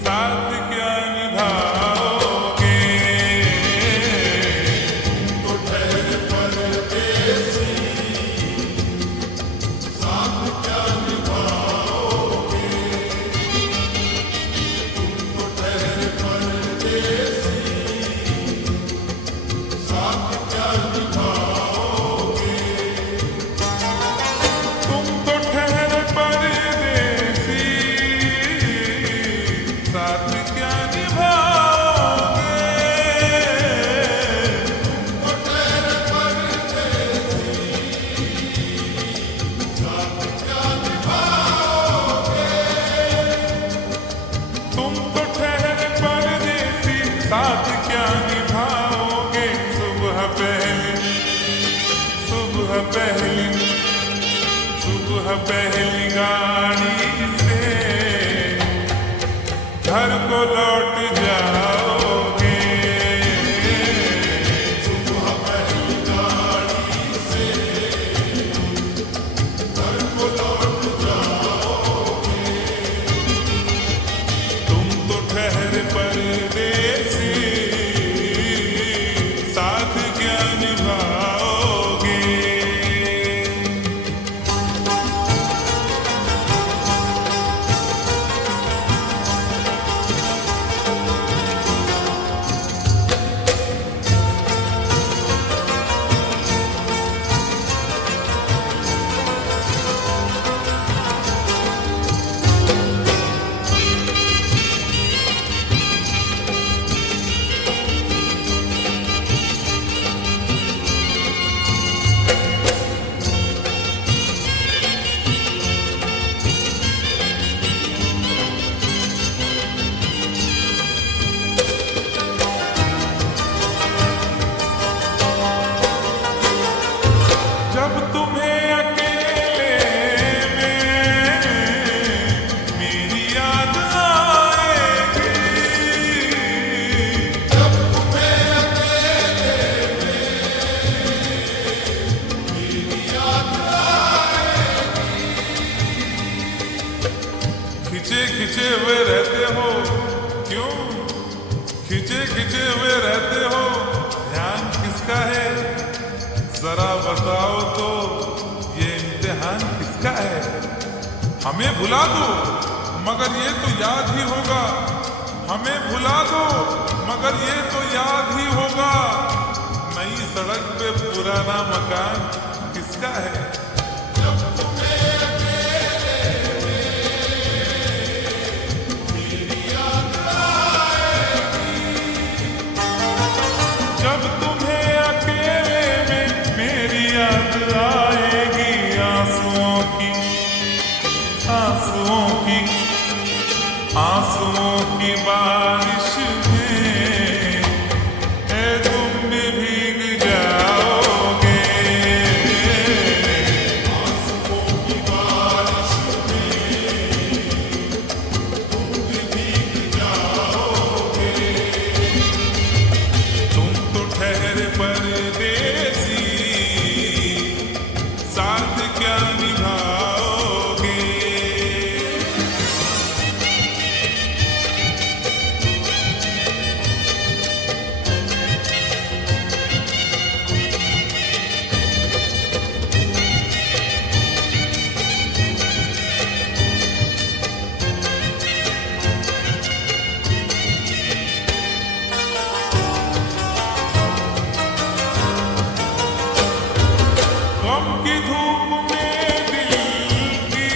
साथ क्या निभाओगे? तो ठहर परदेसी, साथ क्या निभाओगे? तुम तो ठहर परदेसी, साथ क्या निभाओगे? तुम तो ठहर परदेसी, साथ क्या निभाओगे? तो ठहर परदेसी, साथ क्या निभाओगे? तुम तो ठहर परदेसी, साथ क्या निभाओगे? सुबह पहली गाड़ी से घर को लौट जाओगे। सुबह पहली गाड़ी से घर को लौट जाओगे। तुम तो ठहर परदेसी, साथ क्या निभाओगे? जब तुम्हें अकेले में मेरी याद आएगी, जब तुम्हें अकेले में मेरी याद आएगी। खिंचे हुए रहते हो क्यों? खिंचे हुए रहते हो, ध्यान किसका है? जरा बताओ तो, ये इम्तिहान किसका है? हमें भुला दो मगर ये तो याद ही होगा। हमें भुला दो मगर ये तो याद ही होगा। नई सड़क पे पुराना मकान किसका है? जब तुम्हें अकेले में मेरी याद आएगी। जब तुम्हें अकेले में मेरी याद आएगी, आंसुओं की बारिश में तुम भी भीग जाओगे। आंसुओं की बारिश में तुम भी भीग जाओगे। तुम तो ठहर परदेसी, साथ क्या निभाओगे? गम की धूप में दिल की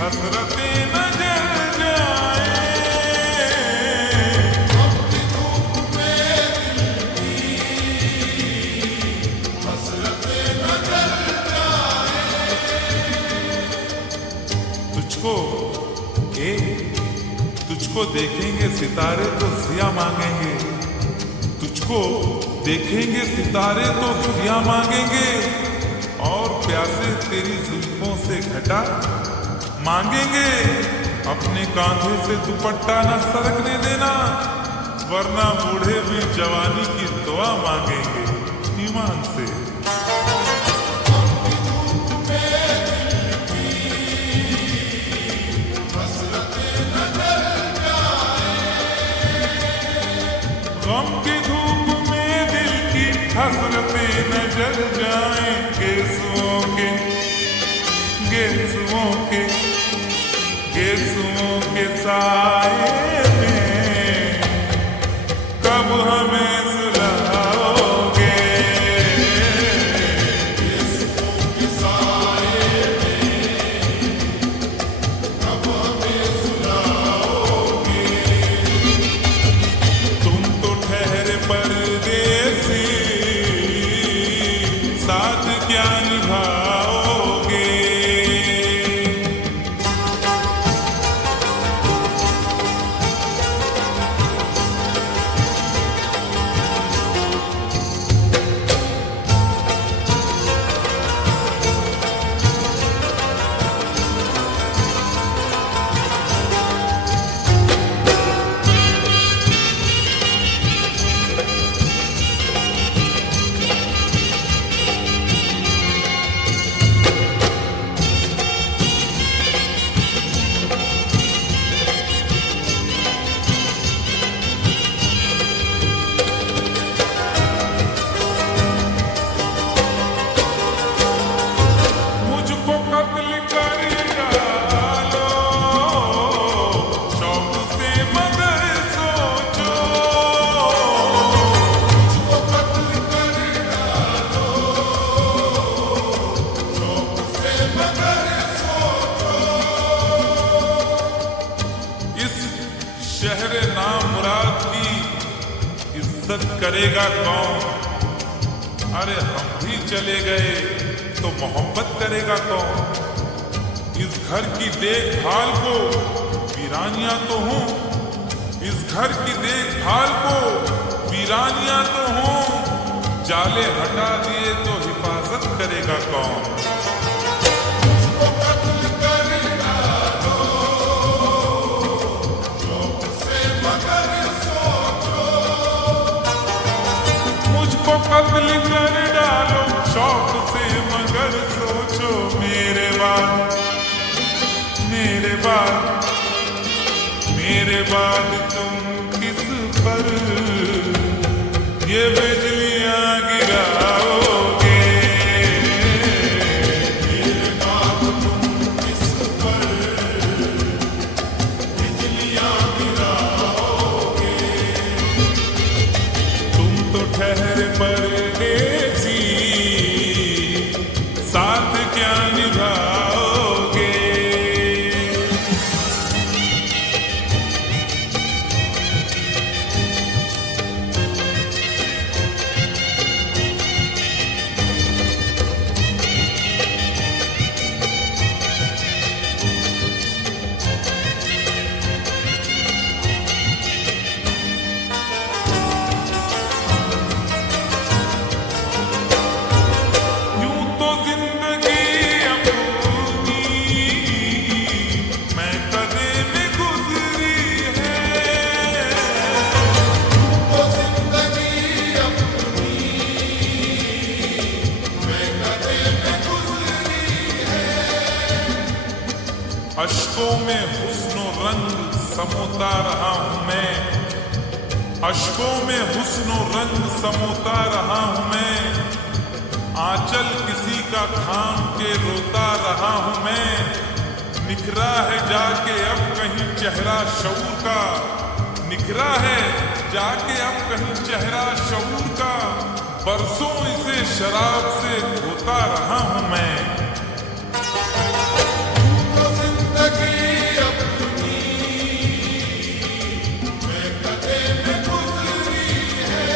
हसरतें न जल जाए। गम की धूप में दिल की हसरतें न जल जाए। तुझको देखेंगे सितारे तो सिया मांगेंगे। तुझको देखेंगे सितारे तो सिया मांगेंगे, और प्यासे तेरी जुल्फों से घटा मांगेंगे। अपने कांधे से दुपट्टा न सरकने देना, वरना बूढ़े भी जवानी की दुआ मांगेंगे ईमान से। हसरतें न जल जल जाएं गेसुओं के गेसुओं के गेसुओं के साए में कब हमें सुलाओगे गेसुओं के साए में कब हमें सुलाओगे। तुम तो ठहरे परदेसी साथ क्या निभाओगे। मुझको कत्ल कर डालो शौक से मगर सोचो। मुझको कत्ल कर डालो शौक से मगर सोचो। इस शहर नामुराद की इज्जत करेगा कौन। अरे हम भी चले गए तो मोहब्बत करेगा कौन। इस घर की देखभाल को वीरानियां तो हूं, इस घर की देखभाल को वीरानियां तो हूं। जाले हटा दिए तो हिफाजत करेगा कौन। मुझको कत्ल कर डालो शौक से मगर सोचो। मुझको कत्ल कर डालो शौक से मगर सोचो। मेरे बाद मेरे बाद मेरे बाद तुम किस पर ये बिजलियां गिराओगे। मेरे बाद तुम किस पर बिजलियां गिराओगे। तुम तो ठहरे परदेसी साथ क्या निभाओगे। यूं तो जिंदगी अपनी मैं कदे में गुजरी है। तो जिंदगी अपनी मैं कदे में गुजरी है। अश्कों में हुस्नो रंग समोता रहा हूं मैं। अश्कों में हुस्नो रंग समोता रहा हूं मैं। आंचल किसी का थाम के रोता रहा हूं मैं। निखरा है जाके अब कहीं चेहरा शऊर का। निखरा है जाके अब कहीं चेहरा शऊर का। बरसों इसे शराब से धोता रहा हूं मैं। तो जिंदगी अपनी मैं कदे में गुजरी है।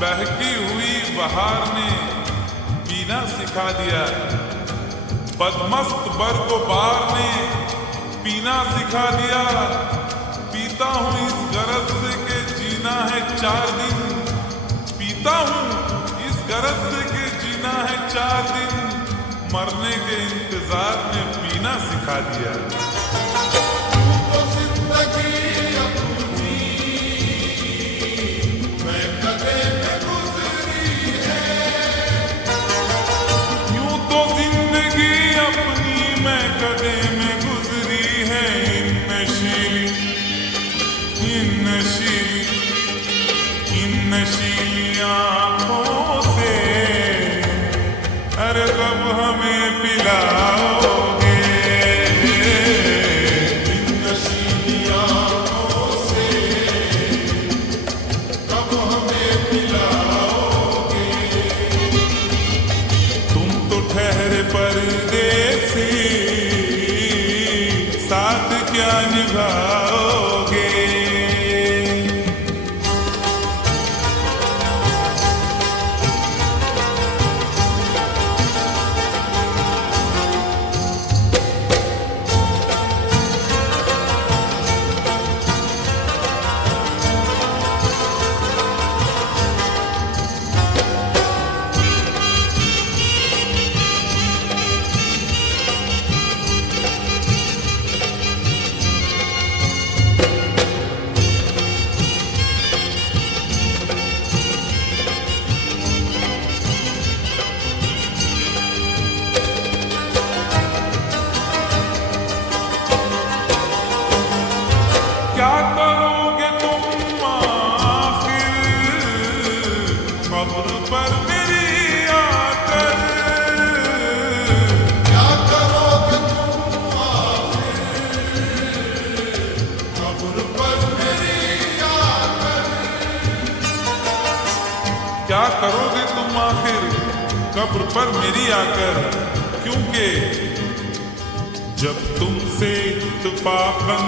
बहती हुई बहार ने पीना सिखा दिया। बदमस्त बर्गोबार ने पीना सिखा दिया। पीता हूं इस गरज से कि जीना है 4 दिन। पीता हूं इस गरज से कि जीना है 4 दिन। मरने के इंतजार में पीना सिखा दिया। तो जिंदगी अपनी मैं कदे में गुजरी है। यूं तो जिंदगी अपनी मैं कदे में गुजरी है। इन नशीली आंखों साथ क्या निभाओगे? क्या करोगे तुम आखिर कब्र पर मेरी आकर? क्या करोगे तुम आखिर कब्र पर मेरी आकर? क्या करोगे तुम आखिर कब्र पर मेरी आकर? क्योंकि जब तुमसे इत्तफाकन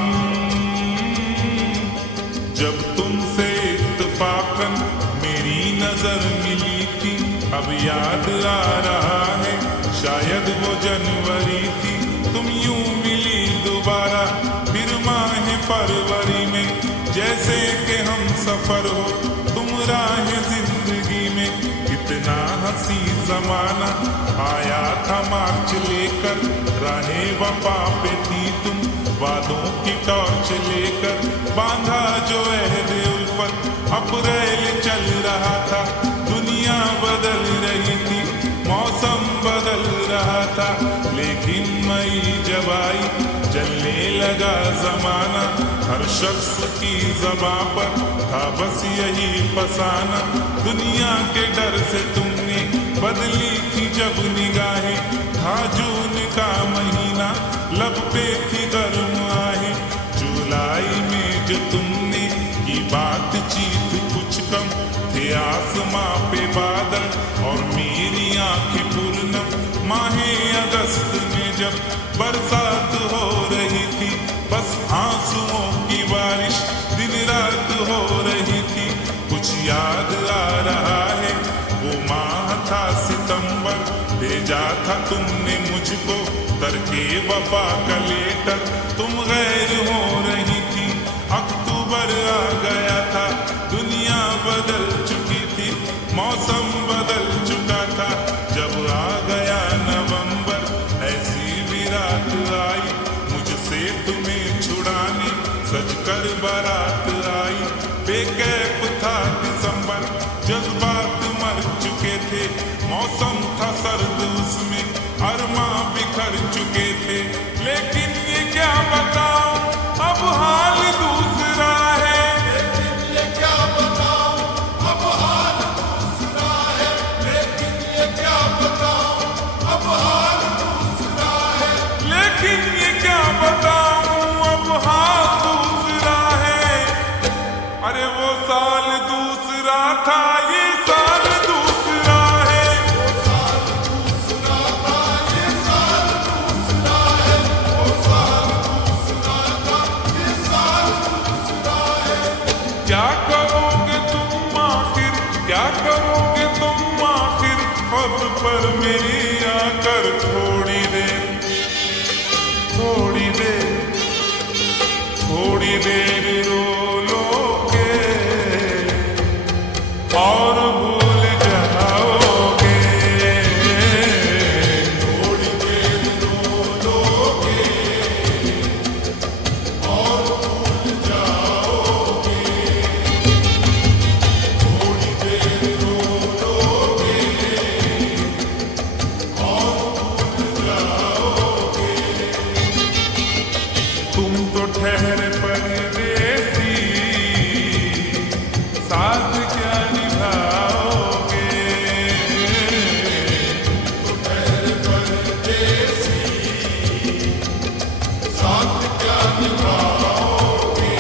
मेरी नजर मिली थी, अब याद आ रहा है शायद वो जनवरी थी। तुम यूं मिली दोबारा फिर माह फरवरी में, जैसे कि हम सफर हो तुम राह जिंदगी में। कितना हंसी जमाना आया था मार्च लेकर, राहे वफा पे थी तुम वादों की टॉर्च लेकर। बांधा जो अहद उल्फत अप्रैल चल रहा था, दुनिया बदल रही थी, मौसम बदल रहा था। लेकिन मई जब आई चलने लगा जमाना, हर शख्स की ज़बां पर था बस यही फसाना। दुनिया के डर से तुमने बदली थी जब निगाहें, था जून का महीना लब पे थी गर्म आहें। जुलाई में जो तुमने की बातचीत कुछ कम थे, आसमां पे बादल और मेरी आंखें पूर्णम। माहे अगस्त में जब बरसात हो रही थी, बस आंसुओं की बारिश दिन रात हो रही थी। कुछ याद आ रहा है वो माह था सितंबर, भेजा था तुमने मुझको करके वफा का लेटर। तुम गैर हो रही थी, अक्टूबर आ गया था, दुनिया बदल चुकी थी, मौसम बदल चुका था। जब आ गया नवंबर ऐसी भी रात आई, मुझसे तुम्हें छुड़ाने सजकर बारात आई। बेकैफ था दिसंबर, जज्बात मर चुके थे, मौसम था सर्द उसमें अरमां बिखर चुके थे। लेकिन ये क्या बताऊं अब हाल दूसरा है, लेकिन ये क्या बताऊं अब हाल दूसरा है। लेकिन ये क्या बताऊं अब हाल दूसरा है। लेकिन ये क्या बताऊं अब हाल दूसरा है। अरे वो साल दूसरा था, ये साल दूसरा है। वो साल दूसरा था, ये साल दूसरा है। वो साल दूसरा था, ये साल दूसरा है। क्या करोगे तुम आखिर, क्या करोगे तुम आखिर खबर पर मेरी आकर? थोड़ी देर, थोड़ी देर, थोड़ी देर रो लोगे और भूल जाओगे। थोड़ी देर रो लोगे और भूल जाओगे। थोड़ी देर रो लोगे और भूल जाओगे। तुम तो ठहरे परदेसी, साथ क्या निभाओगे? ठहरे परदेसी, साथ क्या निभाओगे?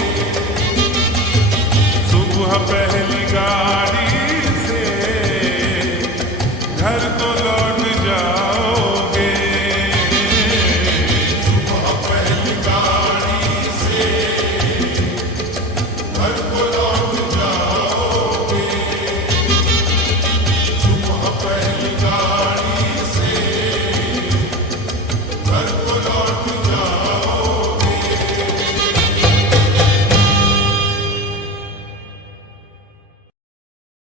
सुबह पहली गाड़ी से घर को